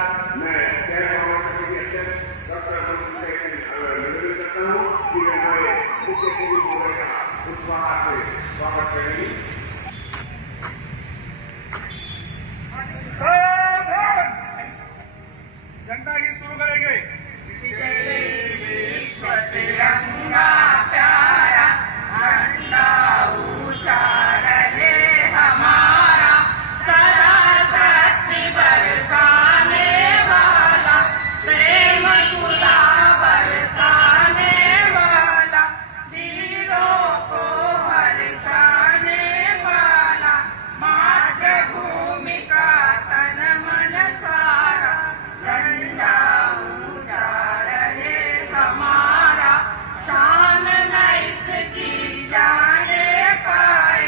मैं शहर कांग्रेस कमेटी अध्यक्ष डॉक्टर अमरजीत से निवेदन करता हूँ कि वे हमारे मुख्य सचिव महोदय का पुष्पहार से स्वागत करेंगे। झंडा गीत शुरू करेंगे। विश्व तिरंगा प्यारा झंडा ऊंचा रहे हमारा, सदा शक्ति बरसाने वाला, प्रेम सुधा बरसाने वाला, वीरों को हर्षाने वाला, मातृभूमि का तन मन सारा, झंडा ऊंचा रहे हमारा, शान न इसकी जाने पाए,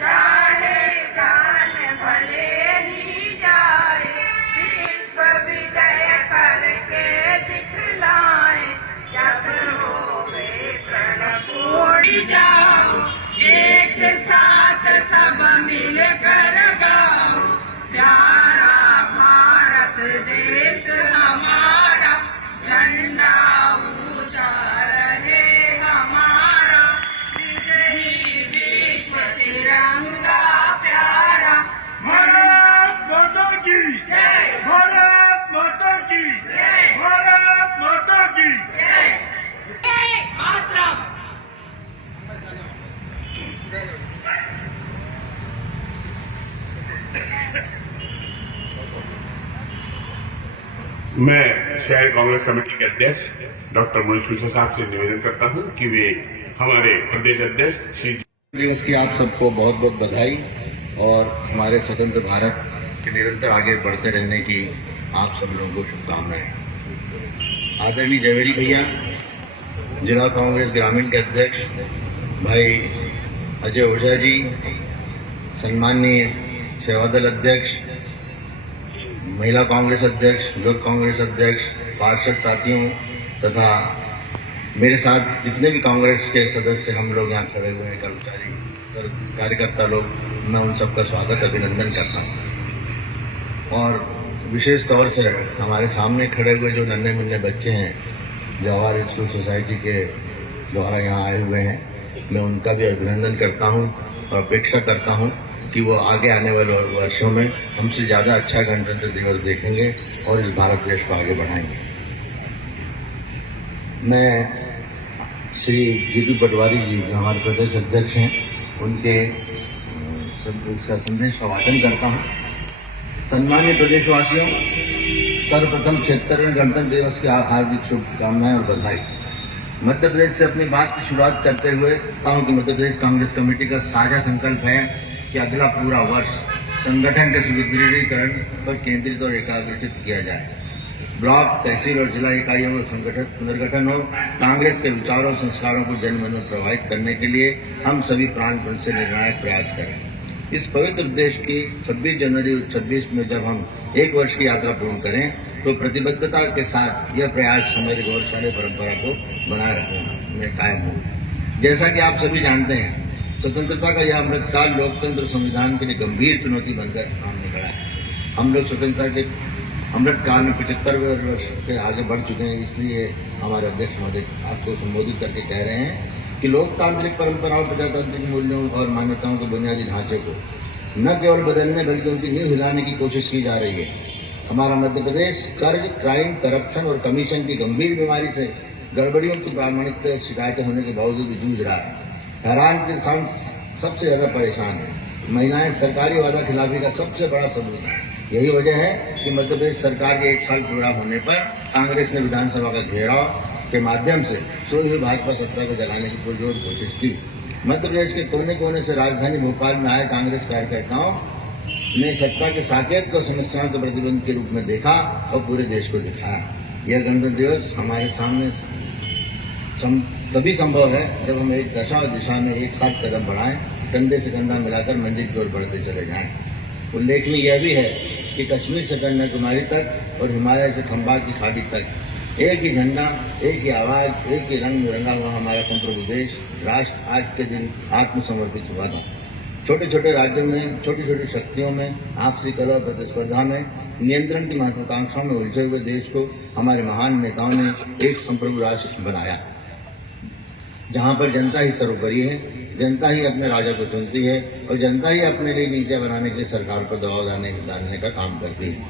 चाहे जान भले ही जाए, विश्व विजय करके दिखलाए, जब होवे प्रण पूरी जाओ, एक साथ सब मिलकर गाओ, प्यारा भारत देश हमारा, झंडा ऊंचा रहे हमारा, विजयी विश्व तिरंगा प्यारा। भारत माता की जय, भारत माता की जय, भारत माता की जय, जय मातरम। मैं शहर कांग्रेस कमेटी के अध्यक्ष डॉक्टर मनीष मिश्रा साहब से निवेदन करता हूं कि वे हमारे प्रदेश अध्यक्ष श्री दिवस की आप सबको बहुत बहुत बधाई और हमारे स्वतंत्र भारत के निरंतर आगे बढ़ते रहने की आप सब लोगों को शुभकामनाएं। आदरणीय जवेरी भैया, जिला कांग्रेस ग्रामीण के अध्यक्ष भाई अजय ओझा जी, सम्माननीय सेवादल अध्यक्ष, महिला कांग्रेस अध्यक्ष, युवक कांग्रेस अध्यक्ष, पार्षद साथियों तथा मेरे साथ जितने भी कांग्रेस के सदस्य हम लोग यहाँ खड़े हुए हैं, कर्मचारी और कार्यकर्ता लोग, मैं उन सबका स्वागत अभिनंदन करता हूँ। और विशेष तौर से हमारे सामने खड़े हुए जो नन्हे मुन्ने बच्चे हैं जवाहर स्कूल सोसाइटी के द्वारा यहाँ आए हुए हैं, मैं उनका भी अभिनंदन करता हूँ और अपेक्षा करता हूँ कि वो आगे आने वाले वर्षों में हमसे ज़्यादा अच्छा गणतंत्र दिवस देखेंगे और इस भारत देश को आगे बढ़ाएंगे। मैं श्री जीतू पटवारी जी, जो हमारे प्रदेश अध्यक्ष हैं, उनके इसका संदेश का वाचन करता हूँ। सम्मानीय प्रदेशवासियों, सर्वप्रथम 76वें गणतंत्र दिवस की हार्दिक शुभकामनाएं और बधाई। मध्य प्रदेश से अपनी बात की शुरुआत करते हुए कि मध्य प्रदेश कांग्रेस कमेटी का साझा संकल्प है कि अगला पूरा वर्ष संगठन के सुदृढ़ीकरण पर केंद्रित और एकाग्रचित किया जाए। ब्लॉक, तहसील और जिला इकाइयों में पुनर्गठन हो। कांग्रेस के विचारों और संस्कारों को जनमन में प्रभावित करने के लिए हम सभी प्राणपण से निर्णायक प्रयास करें। इस पवित्र देश की 26 जनवरी 26 में जब हम एक वर्ष की यात्रा पूर्ण करें तो प्रतिबद्धता के साथ यह प्रयास हमारी गौरवशाली परंपरा को बनाए रखने में कायम हो। जैसा कि आप सभी जानते हैं, स्वतंत्रता का यह अमृतकाल लोकतंत्र संविधान के लिए गंभीर चुनौती बनकर सामने खड़ा है। हम लोग स्वतंत्रता के अमृतकाल में 75वें वर्ष के आगे बढ़ चुके हैं। इसलिए हमारे अध्यक्ष महोदय आपको संबोधित करके कह रहे हैं कि लोकतांत्रिक परंपराओं, प्रजातांत्रिक मूल्यों और मान्यताओं के बुनियादी ढांचे को न केवल बदलने बल्कि उनकी नींव हिलाने की कोशिश की जा रही है। हमारा मध्य प्रदेश कर्ज, क्राइम, करप्शन और कमीशन की गंभीर बीमारी से गड़बड़ियों की प्रामाणिक शिकायतें होने के बावजूद भी जूझ रहा है। हैरान किसान सबसे ज्यादा परेशान है। महिलाएं सरकारी वादा खिलाफी का सबसे बड़ा सबूत है। यही वजह है कि मध्य प्रदेश सरकार के 1 साल पूरा होने पर कांग्रेस ने विधानसभा का घेराव के माध्यम से सोई हुई भाजपा सत्ता को जलाने की पुरजोर कोशिश की। मध्य प्रदेश के कोने कोने से राजधानी भोपाल में आए कांग्रेस कार्यकर्ताओं ने सत्ता के साकेत को समस्याओं के प्रतिबंध के रूप में देखा और पूरे देश को दिखाया। यह गणतंत्र दिवस हमारे सामने तभी संभव है जब हम एक दशा और दिशा में एक साथ कदम बढ़ाएं, कंधे से कंधा मिलाकर मंजिल की ओर बढ़ते चले जाएं। उल्लेखनीय यह भी है कि कश्मीर से कन्याकुमारी तक और हिमालय से खंबात की खाड़ी तक एक ही झंडा, एक ही आवाज, एक ही रंग में रंगा हुआ हमारा संप्रभु देश राष्ट्र आज के दिन आत्मसमर्पित हुआ था। छोटे छोटे राज्यों में, छोटी छोटी शक्तियों में, आपसी कलह प्रतिस्पर्धा में, नियंत्रण की महत्वाकांक्षाओं में उलझे हुए देश को हमारे महान नेताओं ने एक संप्रभु राष्ट्र बनाया, जहां पर जनता ही सर्वोपरि है, जनता ही अपने राजा को चुनती है और जनता ही अपने लिए नीतियां बनाने के लिए सरकार पर दबाव डालने का काम करती है।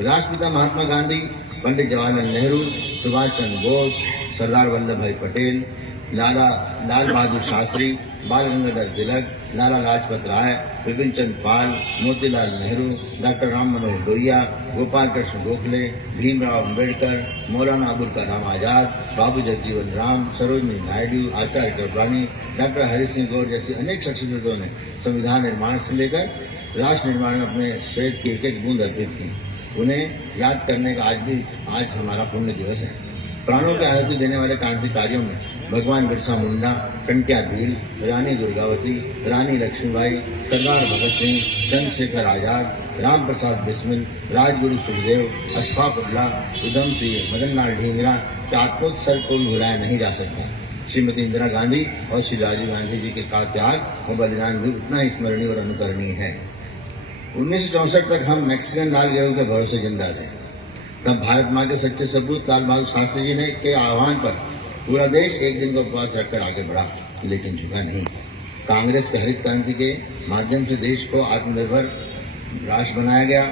राष्ट्रपिता महात्मा गांधी, पंडित जवाहरलाल नेहरू, सुभाष चंद्र बोस, सरदार वल्लभ भाई पटेल, लाल बहादुर शास्त्री, बाल गंगाधर तिलक, लाला लाजपत राय, विपिन चंद्र पाल, मोतीलाल नेहरू, डॉक्टर राम मनोहर लोहिया, गोपाल कृष्ण गोखले, भीमराव अम्बेडकर, मौलाना अबुल कलाम आजाद, बाबू जगजीवन राम, सरोजिनी नायडू, आचार्य कृपलानी, डॉक्टर हरि सिंह गौर जैसी अनेक शख्सियतों ने संविधान निर्माण से लेकर राष्ट्र निर्माण में अपने श्वेत की एक एक बूंद अर्पित की। उन्हें याद करने का आज हमारा पुण्य दिवस है। प्राणों की आहुति देने वाले क्रांतिकारियों में भगवान बिरसा मुंडा, टंट्या भील, रानी दुर्गावती, रानी लक्ष्मीबाई, सरदार भगत सिंह, चंद्रशेखर आजाद, राम प्रसाद बिस्मिल, राजगुरु सुखदेव, अशफाक उल्लाह, उधम सिंह, मदन लाल ढींगरा के आत्मोत्सर्ग को भी भुलाया नहीं जा सकता। श्रीमती इंदिरा गांधी और श्री राजीव गांधी जी के का त्याग और बलिदान भी उतना ही स्मरणीय और अनुकरणीय है। 1964 तक हम मैक्सिकन लाल गेहूं के भरोसे जिंदा थे। तब भारत माँ के सच्चे सपूत लाल बहादुर शास्त्री जी ने के आह्वान पर पूरा देश एक दिन का उपवास रखकर आगे बढ़ा, लेकिन झुका नहीं। कांग्रेस के हरित क्रांति के माध्यम से देश को आत्मनिर्भर राष्ट्र बनाया गया।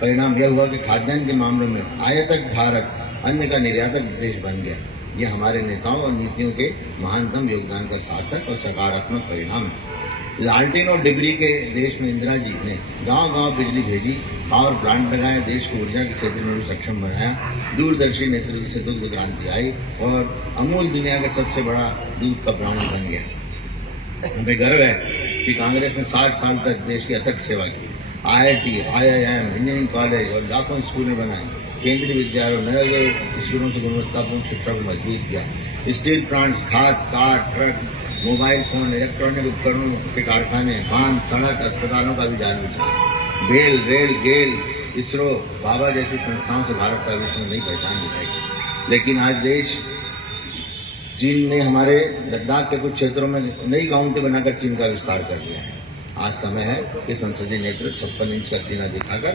परिणाम यह हुआ कि खाद्यान्न के मामलों में आयातक भारत अन्न का निर्यातक देश बन गया। यह हमारे नेताओं और नीतियों के महानतम योगदान का सार्थक और सकारात्मक परिणाम है। लालटेन और डिबरी के देश में इंदिरा जी ने गांव-गांव बिजली भेजी, पावर प्लांट लगाए, देश को ऊर्जा के क्षेत्र में भी सक्षम बनाया। दूरदर्शी नेतृत्व से दुग्ध क्रांति आई और अमूल दुनिया का सबसे बड़ा दूध का ब्रांड बन गया। हमें गर्व है कि कांग्रेस ने 60 साल तक देश की अथक सेवा की। IIT, IIM, इंजीनियरिंग कॉलेज और लाखों स्कूलें बनाए, केंद्रीय विद्यालयों, नए स्कूलों से गुणवत्तापूर्ण शिक्षा को मजबूत किया। स्टील प्लांट्स, खाद, car, truck, mobile phone, electronic उपकरणों के कारखाने, बांध, सड़क, अस्पतालों का भी जाल बिछा। बेल, रेल, गेल, इसरो, बाबा जैसी संस्थाओं से भारत का विश्व में नई पहचान दिखाई। लेकिन आज देश चीन ने हमारे लद्दाख के कुछ क्षेत्रों में नई गाउंटें बनाकर चीन का विस्तार कर दिया है। आज समय है कि संसदीय नेतृत्व 56 इंच का सीना दिखाकर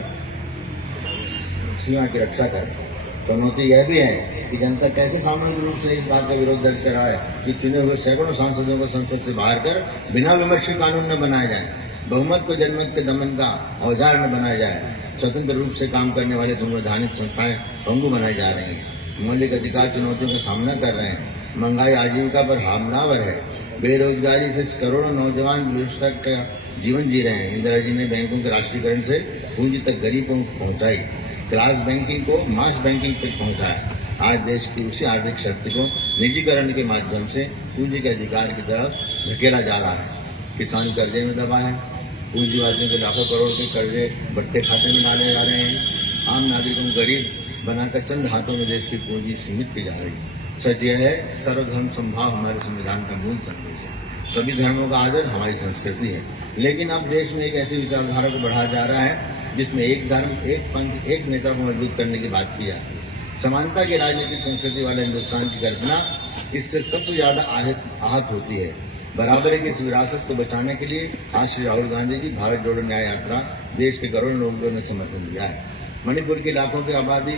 सीमा की रक्षा करे। चुनौती यह भी है कि जनता कैसे सामूहिक रूप से इस बात का विरोध दर्ज कराए कि चुने हुए सैकड़ों सांसदों को संसद से बाहर कर बिना विमर्श के कानून न बनाए जाए, बहुमत को जनमत के दमन का औजार न बनाया जाए, स्वतंत्र रूप से काम करने वाले संवैधानिक संस्थाएं पंगु बनाई जा रही हैं, मौलिक अधिकार चुनौतियों का सामना कर रहे हैं, महंगाई आजीविका पर हमलावर है, बेरोजगारी से करोड़ों नौजवान व्यवस्था का जीवन जी रहे हैं। इंदिरा जी ने बैंकों के राष्ट्रीयकरण से पूंजी तक गरीबों को पहुंचाई, क्लास बैंकिंग को मास बैंकिंग तक पहुंचाया। आज देश की उसी आर्थिक शक्ति को निजीकरण के माध्यम से पूंजी के अधिकार की तरफ धकेला जा रहा है। किसान कर्जे में दबा है, पूंजीवादियों के लाखों करोड़ के कर्जे बट्टे खाते में डाले जा रहे हैं, आम नागरिकों को गरीब बनाकर चंद हाथों में देश की पूंजी सीमित की जा रही है। सच यह है, सर्वधर्म समभाव हमारे संविधान का मूल संदेश है। सभी धर्मों का आदर हमारी संस्कृति है। लेकिन अब देश में एक ऐसी विचारधारा को बढ़ाया जा रहा है जिसमें एक धर्म, एक पंथ, एक नेता को मजबूत करने की बात की जाती है। समानता की राजनीतिक संस्कृति वाले हिंदुस्तान की कल्पना इससे सबसे ज्यादा आहत होती है। बराबरी की इस विरासत को बचाने के लिए आज श्री राहुल गांधी की भारत जोड़ो न्याय यात्रा देश के करोड़ों लोगों ने समर्थन दिया है। मणिपुर की लाखों की आबादी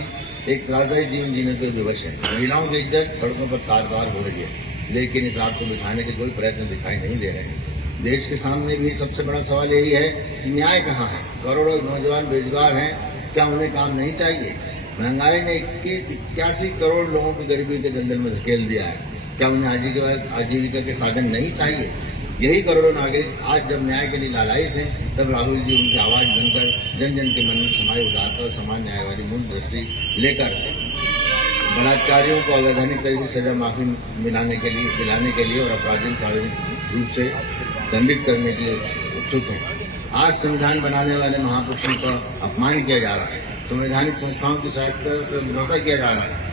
एक त्रासदायी जीवन जीने पर विवश है। महिलाओं की इज्जत सड़कों पर तार-तार हो रही है, लेकिन इस आग को बुझाने के कोई प्रयत्न दिखाई नहीं दे रहे हैं। देश के सामने भी सबसे बड़ा सवाल यही है कि न्याय कहाँ है। करोड़ों नौजवान बेरोजगार हैं, क्या उन्हें काम नहीं चाहिए? महंगाई ने 81 करोड़ लोगों को गरीबी के दलदल में धकेल दिया है, क्या उन्हें आजीविका के साधन नहीं चाहिए? यही करोड़ों नागरिक आज जब न्याय के लिए लालायित हैं, तब राहुल जी उनकी आवाज बनकर जन जन के मन में समाई उदारता और समान न्याय वाली मूल दृष्टि लेकर बलात्कारियों को अवैधानिक तरीके से सजा माफी दिलाने के लिए और अपराधियों को सार्वजनिक रूप से दंडित करने के लिए उत्सुक हैं। आज संविधान बनाने वाले महापुरुषों का अपमान किया जा रहा है, संवैधानिक संस्थाओं की सहायता से समझौता किया जा रहा है,